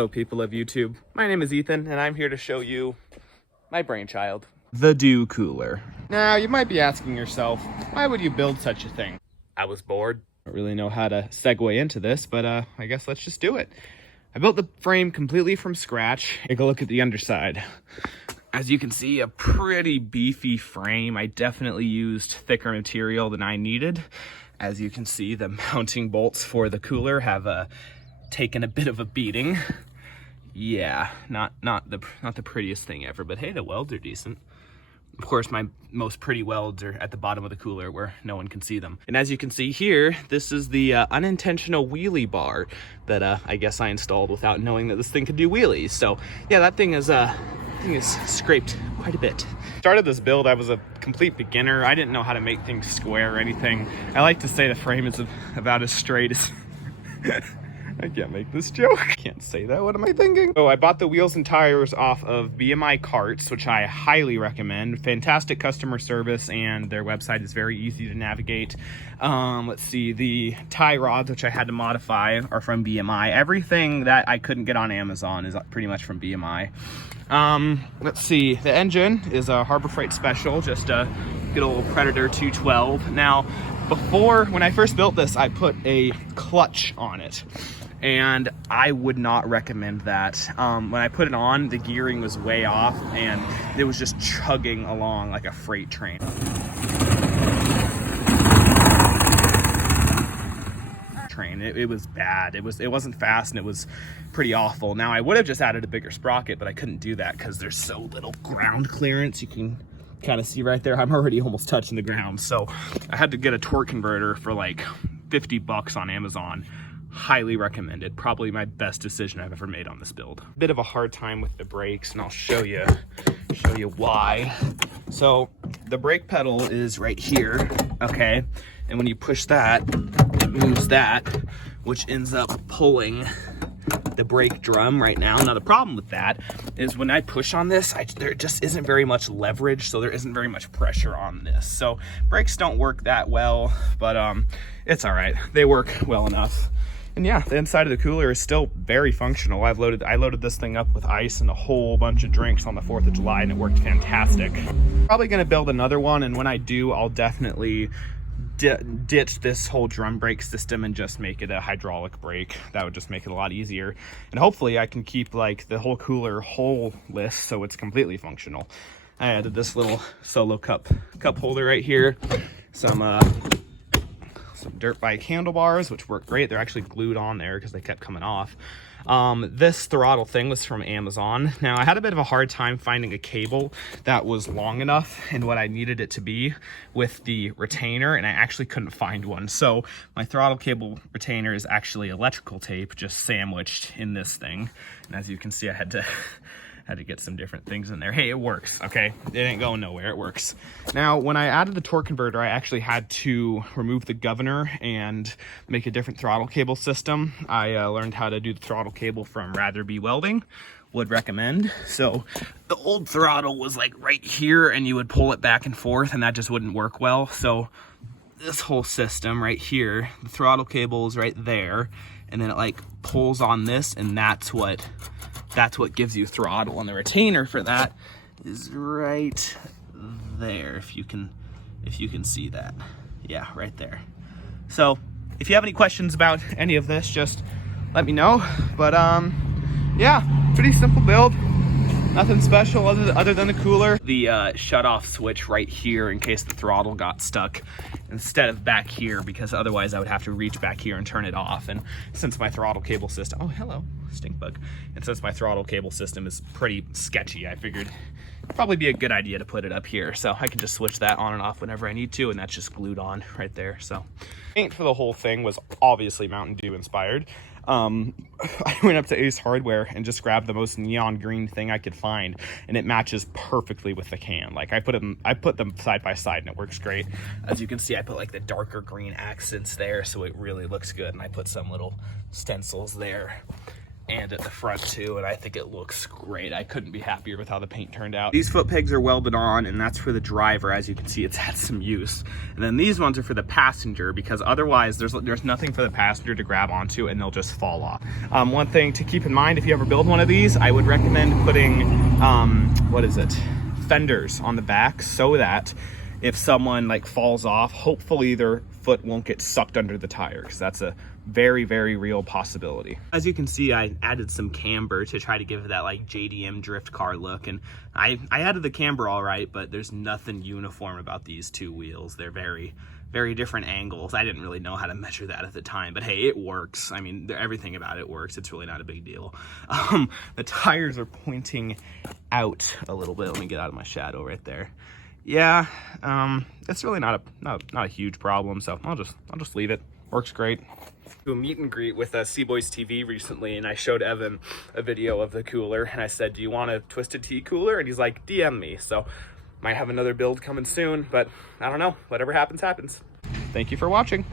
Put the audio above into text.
Hello people of YouTube, my name is Ethan and I'm here to show you my brainchild, the Dew Cooler. Now you might be asking yourself, why would you build such a thing? I was bored. I don't really know how to segue into this, but I guess let's just do it. I built the frame completely from scratch. Take a look at the underside. As you can see, a pretty beefy frame. I definitely used thicker material than I needed. As you can see, the mounting bolts for the cooler have taken a bit of a beating. Yeah, not the prettiest thing ever, but hey, the welds are decent. Of course, my most pretty welds are at the bottom of the cooler where no one can see them. And as you can see here, this is the unintentional wheelie bar that I guess I installed without knowing that this thing could do wheelies. So yeah, that thing is scraped quite a bit. Started this build, I was a complete beginner. I didn't know how to make things square or anything. I like to say the frame is about as straight as I can't make this joke. Can't say that, what am I thinking? So I bought the wheels and tires off of BMI Karts, which I highly recommend. Fantastic customer service and their website is very easy to navigate. Let's see, the tie rods, which I had to modify, are from BMI. Everything that I couldn't get on Amazon is pretty much from BMI. Let's see, the engine is a Harbor Freight Special, just a good old Predator 212. Now, when I first built this, I put a clutch on it. And I would not recommend that. When I put it on, the gearing was way off and it was just chugging along like a freight train. It was bad. It wasn't fast and it was pretty awful. Now I would have just added a bigger sprocket, but I couldn't do that because there's so little ground clearance. You can kind of see right there, I'm already almost touching the ground. So I had to get a torque converter for like 50 bucks on Amazon. Highly recommended. Probably my best decision I've ever made on this build. Bit of a hard time with the brakes, and I'll show you why. So the brake pedal is right here, okay? And when you push that, it moves that, which ends up pulling the brake drum right now. Now the problem with that is when I push on this, there just isn't very much leverage, so there isn't very much pressure on this. So brakes don't work that well, but it's all right. They work well enough. And yeah, the inside of the cooler is still very functional. I loaded this thing up with ice and a whole bunch of drinks on the 4th of July and it worked fantastic. Probably gonna build another one, and when I do, I'll definitely ditch this whole drum brake system and just make it a hydraulic brake. That would just make it a lot easier. And hopefully I can keep like the whole cooler holeless so it's completely functional. I added this little solo cup holder right here. Some dirt bike handlebars, which work great. They're actually glued on there because they kept coming off. This throttle thing was from Amazon. Now I had a bit of a hard time finding a cable that was long enough and what I needed it to be with the retainer, and I actually couldn't find one. So my throttle cable retainer is actually electrical tape just sandwiched in this thing. And as you can see, I had to get some different things in there. Hey, it works, okay? It ain't going nowhere, it works. Now, when I added the torque converter, I actually had to remove the governor and make a different throttle cable system. I learned how to do the throttle cable from Rather Be Welding. Would recommend. So the old throttle was like right here and you would pull it back and forth and that just wouldn't work well. So this whole system right here, the throttle cable is right there and then it like pulls on this and that's what gives you throttle, and the retainer for that is right there, if you can see that. Yeah, right there. So if you have any questions about any of this, just let me know. But yeah, pretty simple build. Nothing special other than the cooler. The shut off switch right here in case the throttle got stuck instead of back here, because otherwise I would have to reach back here and turn it off. And since my throttle cable system, oh hello, stink bug. And since my throttle cable system is pretty sketchy, I figured it'd probably be a good idea to put it up here. So I can just switch that on and off whenever I need to, and that's just glued on right there. So paint for the whole thing was obviously Mountain Dew inspired. I went up to Ace Hardware and just grabbed the most neon green thing I could find, and it matches perfectly with the can. Like I put them side by side and it works great. As you can see, I put like the darker green accents there so it really looks good, and I put some little stencils there. and at the front too, and I think it looks great. I couldn't be happier with how the paint turned out. These foot pegs are welded on, and that's for the driver. As you can see, it's had some use. And then these ones are for the passenger, because otherwise there's nothing for the passenger to grab onto, and they'll just fall off. One thing to keep in mind if you ever build one of these, I would recommend putting fenders on the back, so that if someone like falls off, hopefully their foot won't get sucked under the tire, because that's a very, very real possibility. As you can see, I added some camber to try to give it that like JDM drift car look, and I added the camber all right, but there's nothing uniform about these two wheels. They're very, very different angles. I didn't really know how to measure that at the time, but hey, it works. I mean, everything about it works. It's really not a big deal. The tires are pointing out a little bit. Let me get out of my shadow right there. Yeah, it's really not a huge problem, so I'll just leave it. Works great. To a meet and greet with C-Boys TV recently, and I showed Evan a video of the cooler, and I said, do you want a Twisted Tea cooler? And he's like, DM me. So might have another build coming soon, but I don't know. Whatever happens, happens. Thank you for watching.